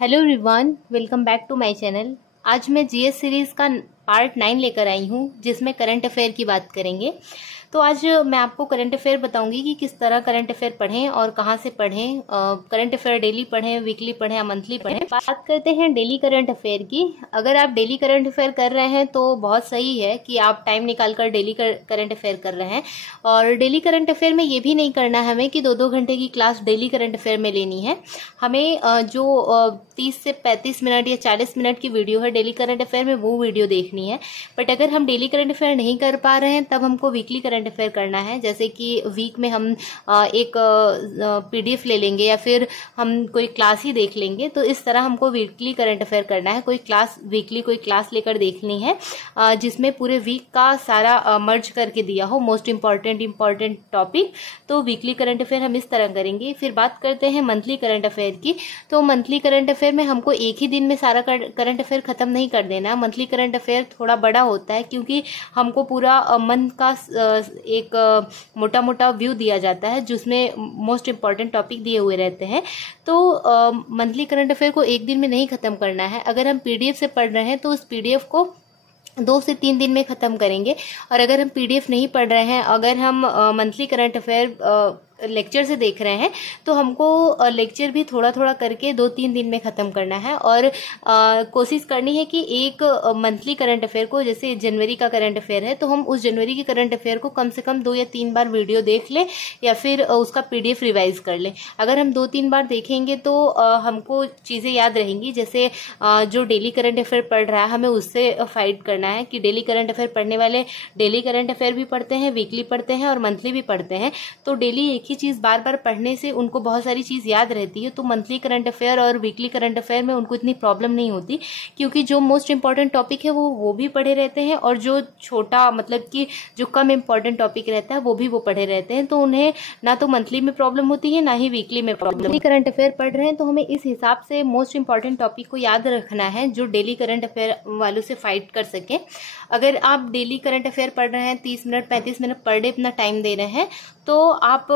Hello everyone, welcome back to my channel. आज मैं GS series का पार्ट 9 लेकर आई हूँ, जिसमें करंट अफेयर की बात करेंगे। तो आज मैं आपको करंट अफेयर बताऊंगी कि किस तरह करंट अफेयर पढ़ें और कहाँ से पढ़ें। करंट अफेयर डेली पढ़ें, वीकली पढ़ें या मंथली पढ़ें। बात करते हैं डेली करंट अफेयर की। अगर आप डेली करंट अफेयर कर रहे हैं तो बहुत सही है कि आप टाइम निकालकर डेली करंट अफेयर कर रहे हैं। और डेली करंट अफेयर में ये भी नहीं करना है हमें कि 2-2 घंटे की क्लास डेली करंट अफेयर में लेनी है। हमें जो 30 से 35 मिनट या 40 मिनट की वीडियो है डेली करंट अफेयर में, वो वीडियो देखनी है। बट अगर हम डेली करंट अफेयर नहीं कर पा रहे हैं तब हमको वीकली करंट अफेयर करना है। जैसे कि वीक में हम एक पीडीएफ ले लेंगे या फिर हम कोई क्लास ही देख लेंगे। तो इस तरह हमको वीकली करंट अफेयर करना है। कोई क्लास वीकली कोई क्लास लेकर देखनी है जिसमें पूरे वीक का सारा मर्ज करके दिया हो, मोस्ट इंपॉर्टेंट टॉपिक। तो वीकली करंट अफेयर हम इस तरह करेंगे। फिर बात करते हैं मंथली करंट अफेयर की। तो मंथली करंट अफेयर में हमको एक ही दिन में सारा करंट अफेयर खत्म नहीं कर देना। मंथली करंट अफेयर थोड़ा बड़ा होता है क्योंकि हमको पूरा मंथ का एक मोटा मोटा व्यू दिया जाता है जिसमें मोस्ट इंपॉर्टेंट टॉपिक दिए हुए रहते हैं। तो मंथली करंट अफेयर को एक दिन में नहीं खत्म करना है। अगर हम पीडीएफ से पढ़ रहे हैं तो उस पीडीएफ को 2 से 3 दिन में खत्म करेंगे। और अगर हम पीडीएफ नहीं पढ़ रहे हैं, अगर हम मंथली करंट अफेयर लेक्चर से देख रहे हैं तो हमको लेक्चर भी थोड़ा थोड़ा करके 2-3 दिन में खत्म करना है। और कोशिश करनी है कि एक मंथली करंट अफेयर को, जैसे जनवरी का करंट अफेयर है तो हम उस जनवरी के करंट अफेयर को कम से कम 2 या 3 बार वीडियो देख लें या फिर उसका पीडीएफ रिवाइज कर लें। अगर हम 2-3 बार देखेंगे तो हमको चीज़ें याद रहेंगी। जैसे जो डेली करंट अफेयर पढ़ रहा है हमें उससे फाइट करना है कि डेली करंट अफेयर पढ़ने वाले डेली करंट अफेयर भी पढ़ते हैं, वीकली पढ़ते हैं और मंथली भी पढ़ते हैं। तो डेली एक ही चीज बार बार पढ़ने से उनको बहुत सारी चीज याद रहती है। तो मंथली करंट अफेयर और वीकली करंट अफेयर में उनको इतनी प्रॉब्लम नहीं होती, क्योंकि जो मोस्ट इंपॉर्टेंट टॉपिक है वो भी पढ़े रहते हैं और जो छोटा मतलब कि जो कम इंपॉर्टेंट टॉपिक रहता है वो भी वो पढ़े रहते हैं। तो उन्हें ना तो मंथली में प्रॉब्लम होती है ना ही वीकली में प्रॉब्लम। करंट अफेयर पढ़ रहे हैं तो हमें इस हिसाब से मोस्ट इंपॉर्टेंट टॉपिक को याद रखना है जो डेली करंट अफेयर वालों से फाइट कर सके। अगर आप डेली करंट अफेयर पढ़ रहे हैं, 30 मिनट 35 मिनट पर डे अपना टाइम दे रहे हैं, तो आप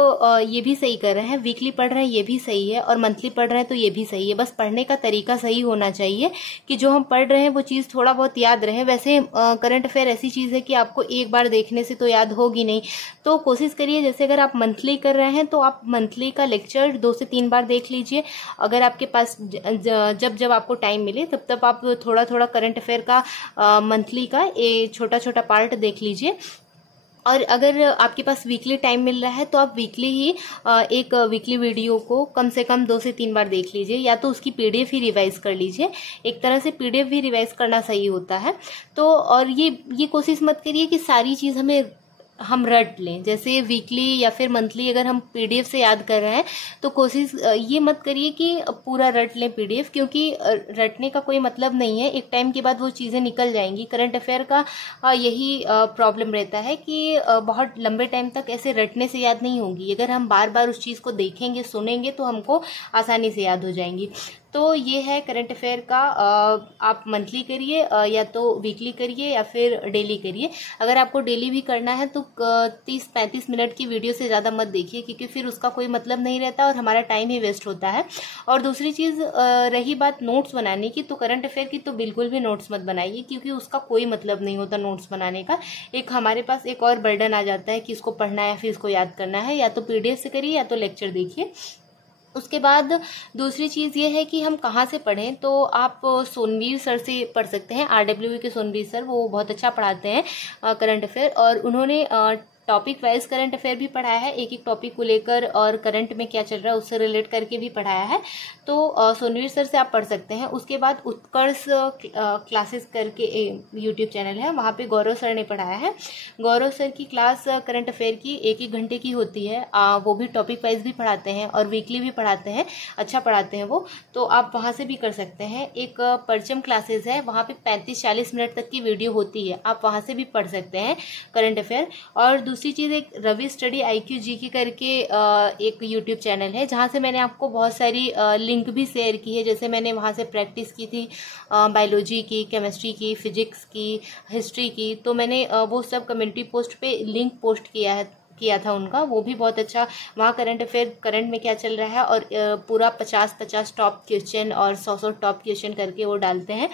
ये भी सही कर रहे हैं। वीकली पढ़ रहे हैं ये भी सही है और मंथली पढ़ रहे हैं तो ये भी सही है। बस पढ़ने का तरीका सही होना चाहिए कि जो हम पढ़ रहे हैं वो चीज़ थोड़ा बहुत याद रहे। वैसे करंट अफेयर ऐसी चीज़ है कि आपको एक बार देखने से तो याद होगी नहीं। तो कोशिश करिए, जैसे अगर आप मंथली कर रहे हैं तो आप मंथली का लेक्चर 2 से 3 बार देख लीजिए। अगर आपके पास जब आपको टाइम मिले तब तब आप थोड़ा थोड़ा करंट अफेयर का मंथली का छोटा छोटा पार्ट देख लीजिए। और अगर आपके पास वीकली टाइम मिल रहा है तो आप वीकली ही एक वीकली वीडियो को कम से कम 2 से 3 बार देख लीजिए, या तो उसकी पीडीएफ ही रिवाइज कर लीजिए। एक तरह से पीडीएफ भी रिवाइज करना सही होता है। तो और ये कोशिश मत करिए कि सारी चीज़ हम रट लें। जैसे वीकली या फिर मंथली अगर हम पीडीएफ से याद कर रहे हैं तो कोशिश ये मत करिए कि पूरा रट लें पीडीएफ, क्योंकि रटने का कोई मतलब नहीं है। एक टाइम के बाद वो चीज़ें निकल जाएंगी। करंट अफेयर का यही प्रॉब्लम रहता है कि बहुत लंबे टाइम तक ऐसे रटने से याद नहीं होगी। अगर हम बार बार उस चीज़ को देखेंगे, सुनेंगे तो हमको आसानी से याद हो जाएंगी। तो ये है करंट अफेयर का। आप मंथली करिए या तो वीकली करिए या फिर डेली करिए। अगर आपको डेली भी करना है तो 30-35 मिनट की वीडियो से ज़्यादा मत देखिए, क्योंकि फिर उसका कोई मतलब नहीं रहता और हमारा टाइम ही वेस्ट होता है। और दूसरी चीज़ रही बात नोट्स बनाने की, तो करंट अफेयर की तो बिल्कुल भी नोट्स मत बनाइए, क्योंकि उसका कोई मतलब नहीं होता नोट्स बनाने का। एक हमारे पास एक और बर्डन आ जाता है कि इसको पढ़ना है या फिर इसको याद करना है। या तो पीडीएफ से करिए या तो लेक्चर देखिए। उसके बाद दूसरी चीज़ ये है कि हम कहाँ से पढ़ें। तो आप सोनवीर सर से पढ़ सकते हैं। आरडब्ल्यूई के सोनवीर सर, वो बहुत अच्छा पढ़ाते हैं करंट अफेयर, और उन्होंने टॉपिक वाइज करंट अफेयर भी पढ़ाया है। एक एक टॉपिक को लेकर और करंट में क्या चल रहा है उससे रिलेट करके भी पढ़ाया है। तो सोनवीर सर से आप पढ़ सकते हैं। उसके बाद उत्कर्ष क्लासेस करके यूट्यूब चैनल है, वहाँ पे गौरव सर ने पढ़ाया है। गौरव सर की क्लास करंट अफेयर की 1-1 घंटे की होती है। वो भी टॉपिक वाइज भी पढ़ाते हैं और वीकली भी पढ़ाते हैं। अच्छा पढ़ाते हैं वो, तो आप वहाँ से भी कर सकते हैं। एक परचम क्लासेस है, वहाँ पे 35-40 मिनट तक की वीडियो होती है, आप वहाँ से भी पढ़ सकते हैं करंट अफेयर। और दूसरी चीज़, एक रवि स्टडी IQ GK करके एक यूट्यूब चैनल है, जहाँ से मैंने आपको बहुत सारी लिंक भी शेयर की है। जैसे मैंने वहाँ से प्रैक्टिस की थी बायोलॉजी की, केमिस्ट्री की, फिजिक्स की, हिस्ट्री की, तो मैंने वो सब कम्युनिटी पोस्ट पे लिंक पोस्ट किया है किया था उनका, वो भी बहुत अच्छा। वहाँ करंट अफेयर, करंट में क्या चल रहा है, और पूरा 50-50 टॉप क्वेश्चन और 100 टॉप क्वेश्चन करके वो डालते हैं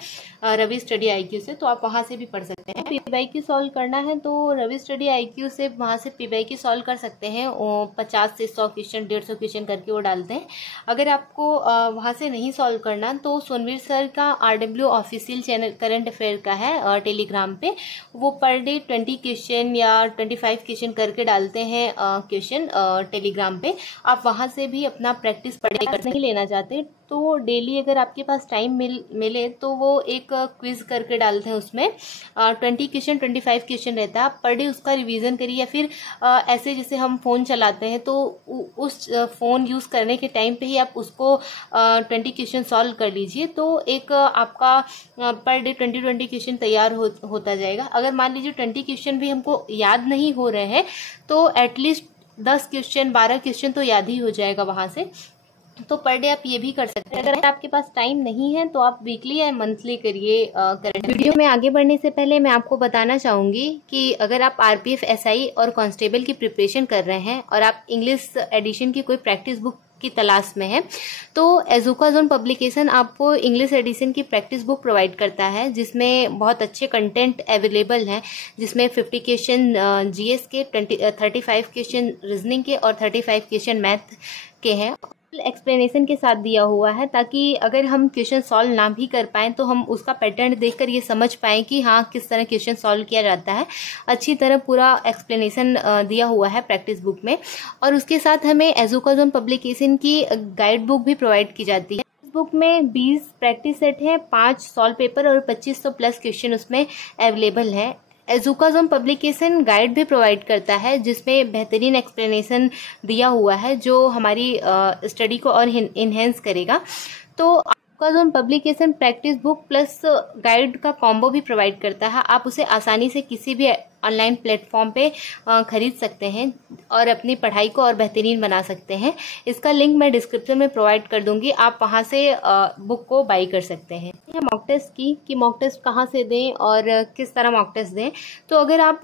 रवि स्टडी IQ से। तो आप वहाँ से भी पढ़ सकते हैं। PYQ सॉल्व करना है तो रवि स्टडी IQ से वहाँ से PYQ सॉल्व कर सकते हैं। 50 से 100 क्वेश्चन, 150 क्वेश्चन करके वो डालते हैं। अगर आपको वहाँ से नहीं सॉल्व करना तो सोनवीर सर का RW official channel current affair का है टेलीग्राम पे, वो पर डे 20 क्वेश्चन या 25 क्वेश्चन करके डालते हैं क्वेश्चन टेलीग्राम पे। आप वहाँ से भी अपना प्रैक्टिस पढ़े कर नहीं लेना चाहते तो डेली अगर आपके पास टाइम मिले तो वो एक क्विज करके डालते हैं, उसमें 20 क्वेश्चन 25 क्वेश्चन रहता है। आप पर डे उसका रिवीजन करिए, या फिर ऐसे जैसे हम फ़ोन चलाते हैं तो उस फ़ोन यूज़ करने के टाइम पे ही आप उसको 20 क्वेश्चन सॉल्व कर लीजिए, तो एक आपका पर डे 20 क्वेश्चन तैयार होता जाएगा। अगर मान लीजिए 20 क्वेश्चन भी हमको याद नहीं हो रहे हैं तो एटलीस्ट 10 क्वेश्चन 12 क्वेश्चन तो याद ही हो जाएगा वहाँ से। तो पर डे आप ये भी कर सकते हैं। अगर आपके पास टाइम नहीं है तो आप वीकली या मंथली करिए करंट। वीडियो में आगे बढ़ने से पहले मैं आपको बताना चाहूँगी कि अगर आप RPF SI और कांस्टेबल की प्रिपरेशन कर रहे हैं और आप इंग्लिश एडिशन की कोई प्रैक्टिस बुक की तलाश में है तो एजुका जोन पब्लिकेशन आपको इंग्लिश एडिशन की प्रैक्टिस बुक प्रोवाइड करता है, जिसमें बहुत अच्छे कंटेंट अवेलेबल हैं, जिसमें 50 क्वेश्चन GS के, 35 क्वेश्चन रीजनिंग के और 35 क्वेश्चन मैथ के हैं। एक्सप्लेनेशन के साथ दिया हुआ है, ताकि अगर हम क्वेश्चन सॉल्व ना भी कर पाएँ तो हम उसका पैटर्न देखकर ये समझ पाएँ कि हाँ किस तरह क्वेश्चन सॉल्व किया जाता है। अच्छी तरह पूरा एक्सप्लेनेशन दिया हुआ है प्रैक्टिस बुक में। और उसके साथ हमें एजुका जोन पब्लिकेशन की गाइड बुक भी प्रोवाइड की जाती है। इस बुक में 20 प्रैक्टिस सेट है, 5 सॉल्व पेपर और 2500 प्लस क्वेश्चन उसमें अवेलेबल है। एजुका जोन पब्लिकेशन गाइड भी प्रोवाइड करता है, जिसमें बेहतरीन एक्सप्लेनेशन दिया हुआ है जो हमारी स्टडी को और इन्हेंस करेगा। तो Educa zone publication practice book plus guide का कॉम्बो भी प्रोवाइड करता है। आप उसे आसानी से किसी भी ऑनलाइन प्लेटफॉर्म पे खरीद सकते हैं और अपनी पढ़ाई को और बेहतरीन बना सकते हैं। इसका लिंक मैं डिस्क्रिप्शन में प्रोवाइड कर दूंगी, आप वहां से बुक को बाई कर सकते हैं। मॉक टेस्ट की मॉक टेस्ट कहाँ से दें और किस तरह मॉक टेस्ट दें। तो अगर आप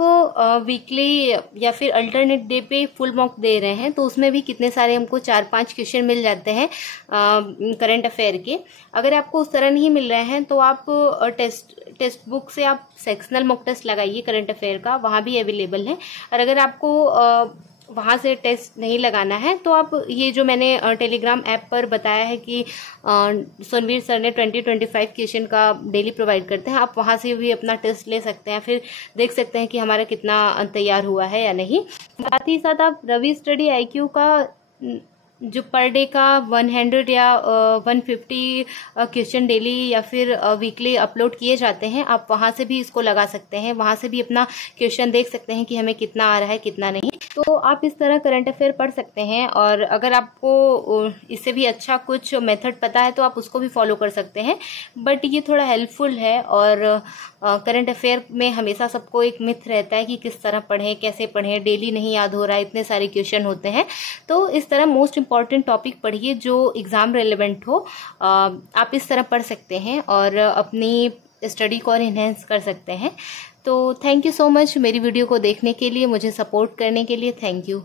वीकली या फिर अल्टरनेट डे पे फुल मॉक दे रहे हैं तो उसमें भी कितने सारे हमको 4-5 क्वेश्चन मिल जाते हैं करंट अफेयर के। अगर आपको उस तरह नहीं मिल रहे हैं तो आप टेक्स्ट बुक से आप सेक्शनल मॉक टेस्ट लगाइए करंट अफेयर का, वहाँ भी अवेलेबल है। और अगर आपको वहाँ से टेस्ट नहीं लगाना है तो आप ये जो मैंने टेलीग्राम ऐप पर बताया है कि सोनवीर सर ने 20-25 क्वेश्चन का डेली प्रोवाइड करते हैं, आप वहाँ से भी अपना टेस्ट ले सकते हैं, फिर देख सकते हैं कि हमारा कितना तैयार हुआ है या नहीं। साथ ही साथ आप रवि स्टडी IQ का जो पर डे का 100 या 150 क्वेश्चन डेली या फिर वीकली अपलोड किए जाते हैं, आप वहां से भी इसको लगा सकते हैं, वहां से भी अपना क्वेश्चन देख सकते हैं कि हमें कितना आ रहा है कितना नहीं। तो आप इस तरह करंट अफेयर पढ़ सकते हैं। और अगर आपको इससे भी अच्छा कुछ मेथड पता है तो आप उसको भी फॉलो कर सकते हैं, बट ये थोड़ा हेल्पफुल है। और करंट अफेयर में हमेशा सबको एक मिथ रहता है कि किस तरह पढ़ें, कैसे पढ़ें, डेली नहीं याद हो रहा है, इतने सारे क्वेश्चन होते हैं। तो इस तरह मोस्ट इंपॉर्टेंट टॉपिक पढ़िए जो एग्जाम रेलेवेंट हो। आप इस तरह पढ़ सकते हैं और अपनी स्टडी को और इन्हेंस कर सकते हैं। तो थैंक यू सो मच मेरी वीडियो को देखने के लिए, मुझे सपोर्ट करने के लिए। Thank you.